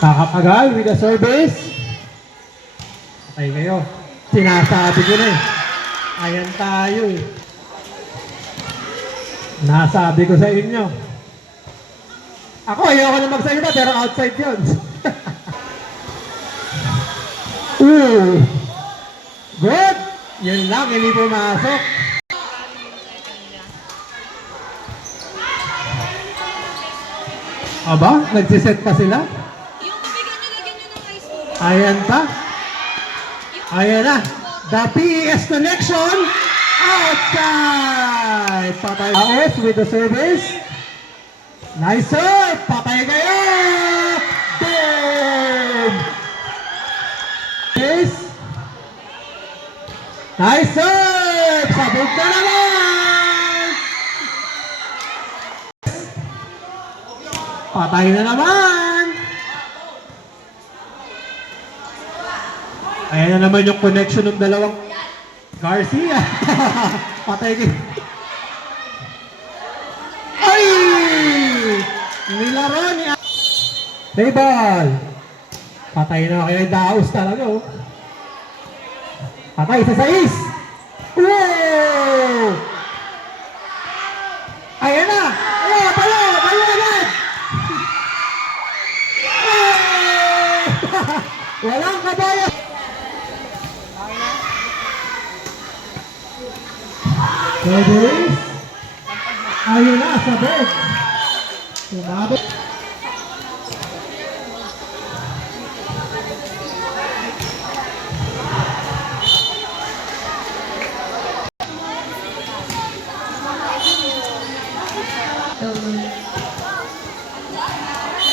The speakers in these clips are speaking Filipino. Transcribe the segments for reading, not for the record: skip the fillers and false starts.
Kakapagal with the service. Patay kayo. Sinasabi ko na eh. Ayan tayo eh. Nasabi ko sa inyo. Ako, ayoko na magsalita pero outside yun. Ooh. Good. Yun lang, hindi pumasok. Aba, nagsiset pa sila? Yung tubigyan nyo, lagyan nyo ng ice tubig. Ayan pa. Ayan na. The PES connection. Outside. Patay. Aos with the service. Nice serve. Patay kayo. Boom. Yes. Nice serve. Sabog na naman. Patay na naman. Ayan na naman yung connection ng dalawang Garcia. Patay kayo. Ay! Nilaro ni Play ball. Patay na kayo. Daos talaga oh. Patay sa 6. Wow! Ayan na. Oh, tayo agad. Walang kabayan. Service. Ayun na, sabog. Sumabog.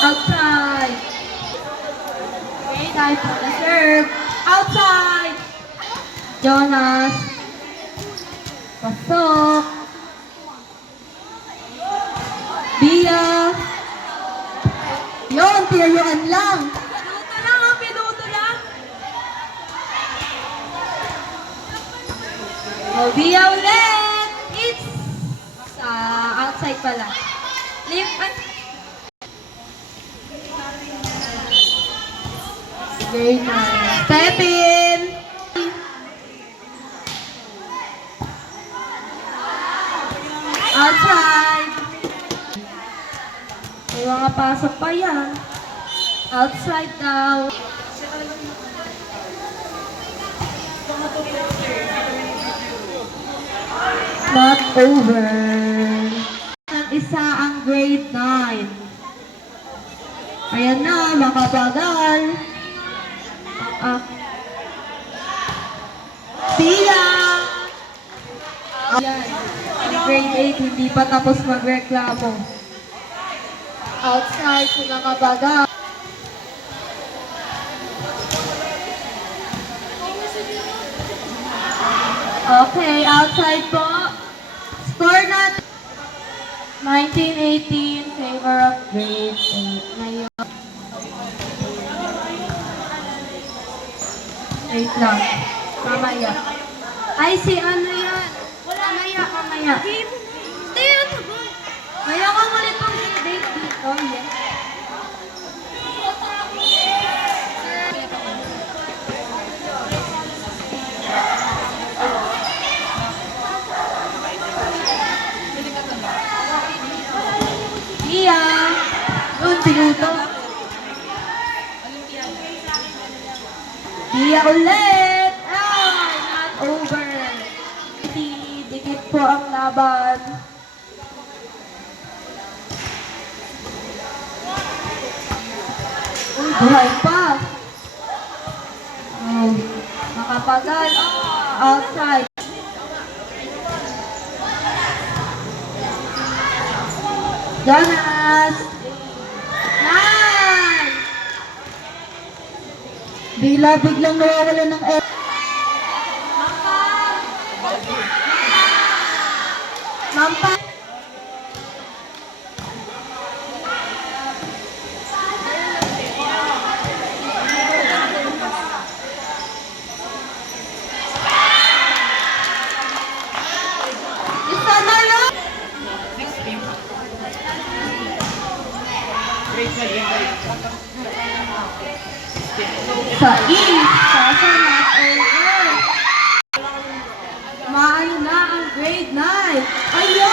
Outside. Okay, time for the serve. Outside. Jonas. Pasok. Bia. Yun, tiyayuan lang. Minuto lang, ang minuto lang. O, Bia ulit. It's sa outside pala. Lipat. Very nice. Step in. Outside. May mga pasok pa yan. Outside daw. Not over. Isa ang grade 9. Ayan na, makabagal. Pia! Ayan. Grade 8, hindi pa tapos magreklamo. Outside, sila kabaga. Okay, outside po. Score natin. 19-18, favor of grade 8. Ngayon. Wait lang. Mamaya. Ay, si ano yan? Mamaya. Hindi yan. Kaya ka ulit ang date dito. Yes. Iya. Yun, pinuto. Iya ulit. Ay, not over. Dikit po ang laban. Uy, buhay pa. Oh, makapagal. Outside. Jonas. Nice. Biglang nawawala ng Mampa. Isa na yun. Grade 7. Sa East, Sasha not over. Maano na ang grade 9. Ayan!